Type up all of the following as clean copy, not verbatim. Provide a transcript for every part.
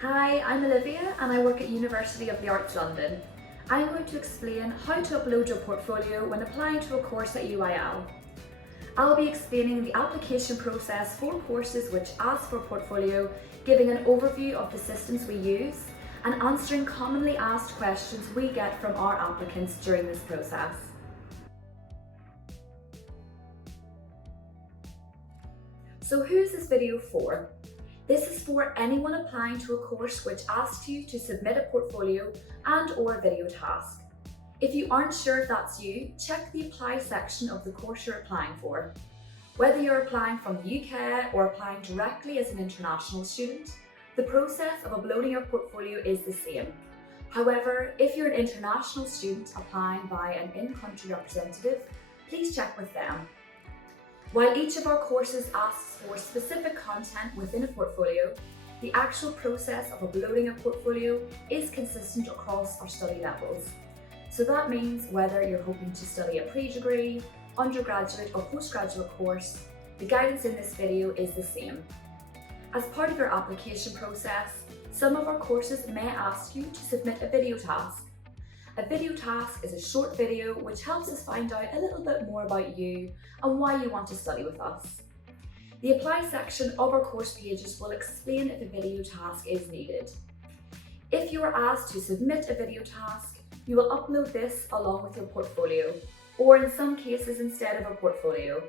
Hi, I'm Olivia and I work at University of the Arts London. I'm going to explain how to upload your portfolio when applying to a course at UAL. I'll be explaining the application process for courses which ask for a portfolio, giving an overview of the systems we use, and answering commonly asked questions we get from our applicants during this process. So who's this video for? This is for anyone applying to a course which asks you to submit a portfolio and/or a video task. If you aren't sure if that's you, check the apply section of the course you're applying for. Whether you're applying from the UK or applying directly as an international student, the process of uploading your portfolio is the same. However, if you're an international student applying by an in-country representative, please check with them. While each of our courses asks for specific content within a portfolio, the actual process of uploading a portfolio is consistent across our study levels. So that means whether you're hoping to study a pre-degree, undergraduate or postgraduate course, the guidance in this video is the same. As part of your application process, some of our courses may ask you to submit a video task. A video task is a short video which helps us find out a little bit more about you and why you want to study with us. The apply section of our course pages will explain if a video task is needed. If you are asked to submit a video task, you will upload this along with your portfolio, or in some cases instead of a portfolio.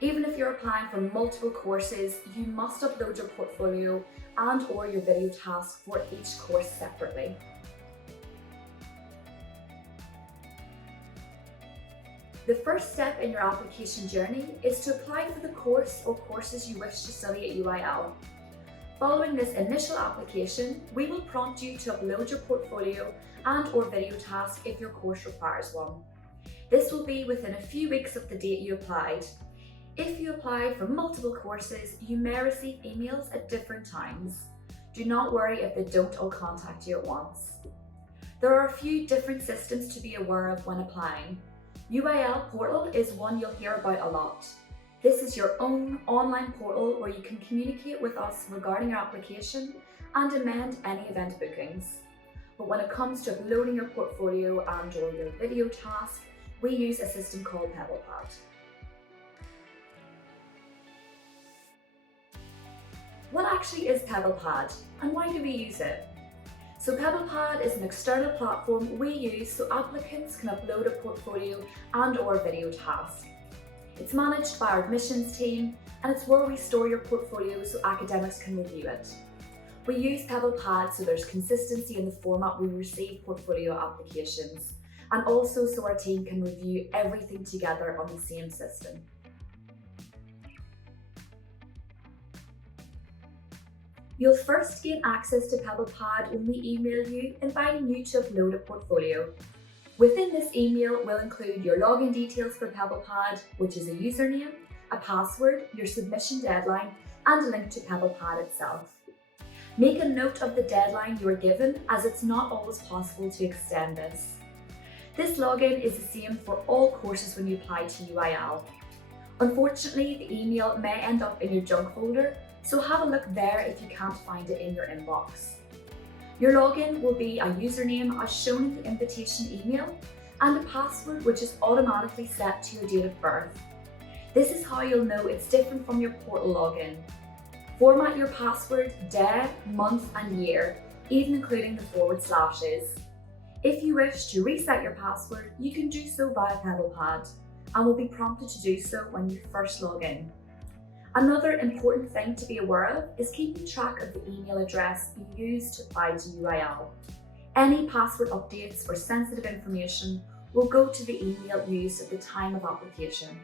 Even if you're applying for multiple courses, you must upload your portfolio and/or your video task for each course separately. The first step in your application journey is to apply for the course or courses you wish to study at UAL. Following this initial application, we will prompt you to upload your portfolio and/or video task if your course requires one. This will be within a few weeks of the date you applied. If you apply for multiple courses, you may receive emails at different times. Do not worry if they don't all contact you at once. There are a few different systems to be aware of when applying. UAL portal is one you'll hear about a lot. This is your own online portal where you can communicate with us regarding your application and amend any event bookings. But when it comes to uploading your portfolio and/or your video task, we use a system called PebblePad. What actually is PebblePad and why do we use it? So PebblePad is an external platform we use so applicants can upload a portfolio and/or video task. It's managed by our admissions team and it's where we store your portfolio so academics can review it. We use PebblePad so there's consistency in the format we receive portfolio applications, and also so our team can review everything together on the same system. You'll first gain access to PebblePad when we email you inviting you to upload a portfolio. Within this email will include your login details for PebblePad, which is a username, a password, your submission deadline, and a link to PebblePad itself. Make a note of the deadline you are given, as it's not always possible to extend this. This login is the same for all courses when you apply to UAL. Unfortunately, the email may end up in your junk folder, so have a look there if you can't find it in your inbox. Your login will be a username as shown in the invitation email and a password which is automatically set to your date of birth. This is how you'll know it's different from your portal login. Format your password day, month and year, even including the forward slashes. If you wish to reset your password, you can do so via PebblePad and will be prompted to do so when you first log in. Another important thing to be aware of is keeping track of the email address you use to apply to UAL. Any password updates or sensitive information will go to the email used at the time of application.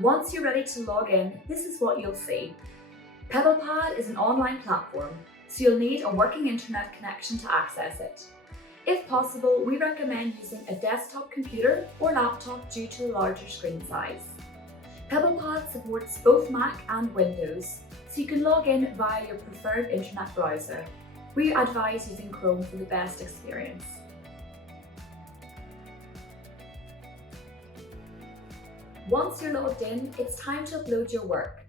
Once you're ready to log in, this is what you'll see. PebblePad is an online platform, so you'll need a working internet connection to access it. If possible, we recommend using a desktop computer or laptop due to the larger screen size. PebblePad supports both Mac and Windows, so you can log in via your preferred internet browser. We advise using Chrome for the best experience. Once you're logged in, it's time to upload your work.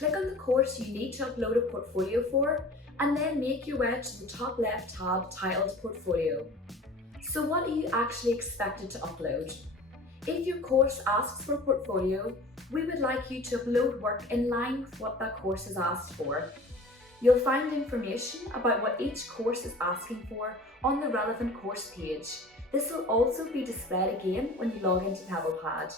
Click on the course you need to upload a portfolio for, and then make your way to the top left tab titled Portfolio. So what are you actually expected to upload? If your course asks for a portfolio, we would like you to upload work in line with what that course has asked for. You'll find information about what each course is asking for on the relevant course page. This will also be displayed again when you log into PebblePad.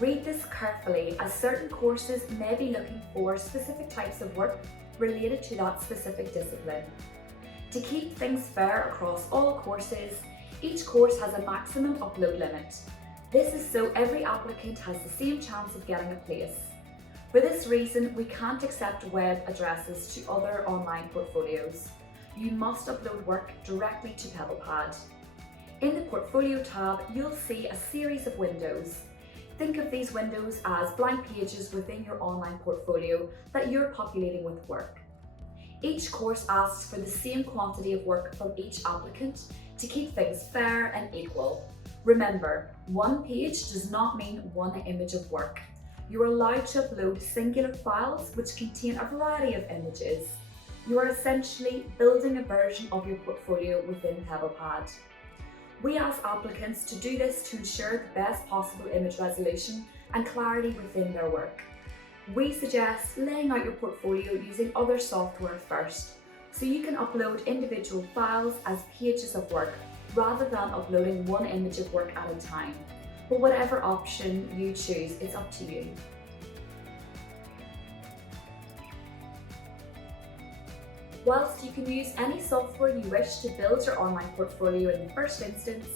Read this carefully, as certain courses may be looking for specific types of work related to that specific discipline. To keep things fair across all courses, each course has a maximum upload limit. This is so every applicant has the same chance of getting a place. For this reason, we can't accept web addresses to other online portfolios. You must upload work directly to PebblePad. In the Portfolio tab, you'll see a series of windows. Think of these windows as blank pages within your online portfolio that you're populating with work. Each course asks for the same quantity of work from each applicant to keep things fair and equal. Remember, one page does not mean one image of work. You are allowed to upload singular files which contain a variety of images. You are essentially building a version of your portfolio within PebblePad. We ask applicants to do this to ensure the best possible image resolution and clarity within their work. We suggest laying out your portfolio using other software first, so you can upload individual files as pages of work rather than uploading one image of work at a time. But whatever option you choose, it's up to you. Whilst you can use any software you wish to build your online portfolio in the first instance,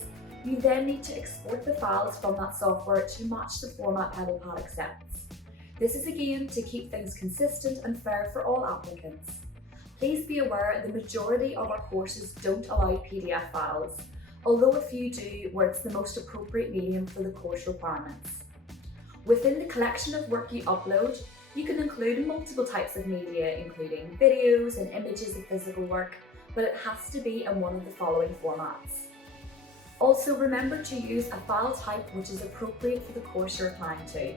you then need to export the files from that software to match the format PebblePad accepts. This is again to keep things consistent and fair for all applicants. Please be aware the majority of our courses don't allow PDF files, although a few do where it's the most appropriate medium for the course requirements. Within the collection of work you upload, you can include multiple types of media, including videos and images of physical work, but it has to be in one of the following formats. Also, remember to use a file type which is appropriate for the course you're applying to.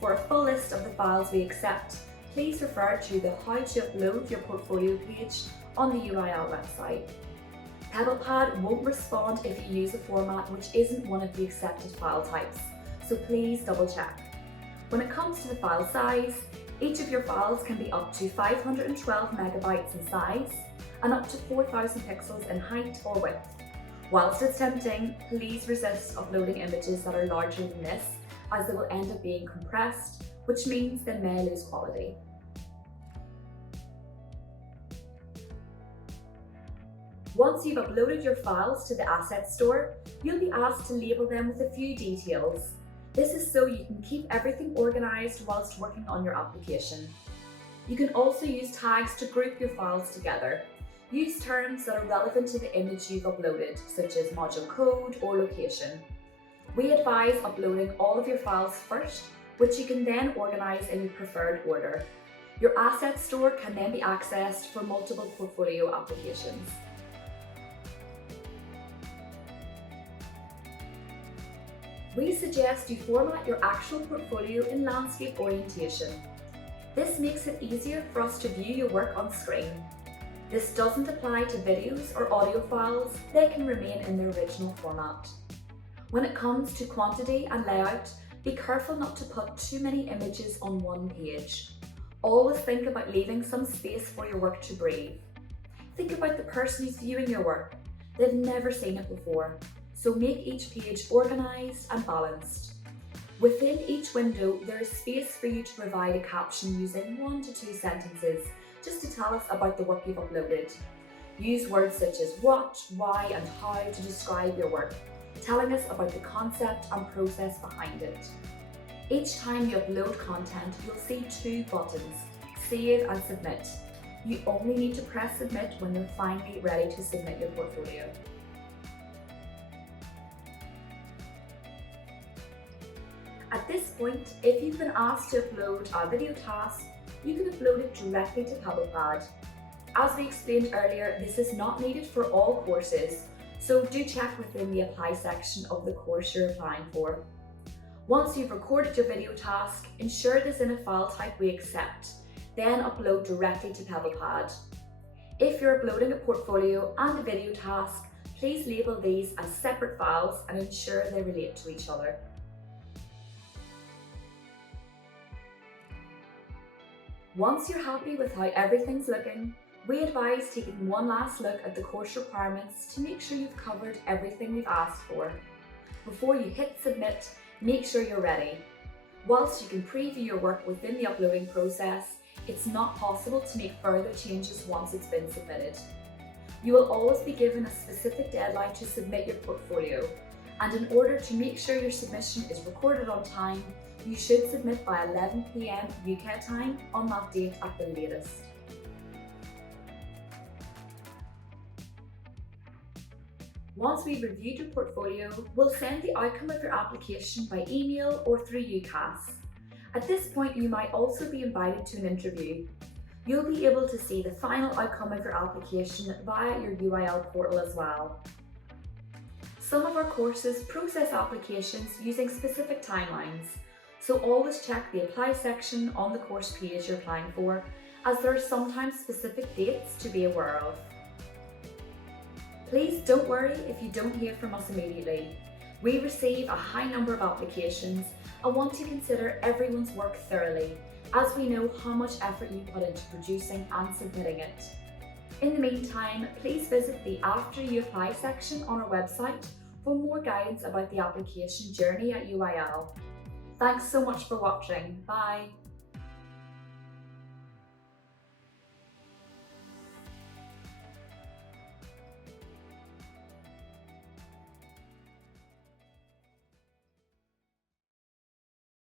For a full list of the files we accept, please refer to the How to Upload Your Portfolio page on the UAL website. PebblePad won't respond if you use a format which isn't one of the accepted file types, so please double check. When it comes to the file size, each of your files can be up to 512 megabytes in size and up to 4,000 pixels in height or width. Whilst it's tempting, please resist uploading images that are larger than this, as they will end up being compressed, which means they may lose quality. Once you've uploaded your files to the Assets Store, you'll be asked to label them with a few details. This is so you can keep everything organised whilst working on your application. You can also use tags to group your files together. Use terms that are relevant to the image you've uploaded, such as module code or location. We advise uploading all of your files first, which you can then organise in your preferred order. Your Assets Store can then be accessed for multiple portfolio applications. We suggest you format your actual portfolio in landscape orientation. This makes it easier for us to view your work on screen. This doesn't apply to videos or audio files, they can remain in their original format. When it comes to quantity and layout, be careful not to put too many images on one page. Always think about leaving some space for your work to breathe. Think about the person who's viewing your work. They've never seen it before, so make each page organised and balanced. Within each window, there is space for you to provide a caption using 1 to 2 sentences, just to tell us about the work you've uploaded. Use words such as what, why and how to describe your work, telling us about the concept and process behind it. Each time you upload content, you'll see 2 buttons, Save and Submit. You only need to press Submit when you're finally ready to submit your portfolio. At this point, if you've been asked to upload a video task, you can upload it directly to PebblePad. As we explained earlier, this is not needed for all courses, so do check within the Apply section of the course you're applying for. Once you've recorded your video task, ensure it is in a file type we accept, then upload directly to PebblePad. If you're uploading a portfolio and a video task, please label these as separate files and ensure they relate to each other. Once you're happy with how everything's looking, we advise taking one last look at the course requirements to make sure you've covered everything we've asked for. Before you hit submit, make sure you're ready. Whilst you can preview your work within the uploading process, it's not possible to make further changes once it's been submitted. You will always be given a specific deadline to submit your portfolio, and in order to make sure your submission is recorded on time, you should submit by 11 PM UK time on that date at the latest. Once we've reviewed your portfolio, we'll send the outcome of your application by email or through UCAS. At this point, you might also be invited to an interview. You'll be able to see the final outcome of your application via your UAL portal as well. Some of our courses process applications using specific timelines, so always check the apply section on the course page you're applying for, as there are sometimes specific dates to be aware of. Please don't worry if you don't hear from us immediately. We receive a high number of applications and want to consider everyone's work thoroughly, as we know how much effort you put into producing and submitting it. In the meantime, please visit the After You Apply section on our website for more guidance about the application journey at UAL. Thanks so much for watching. Bye.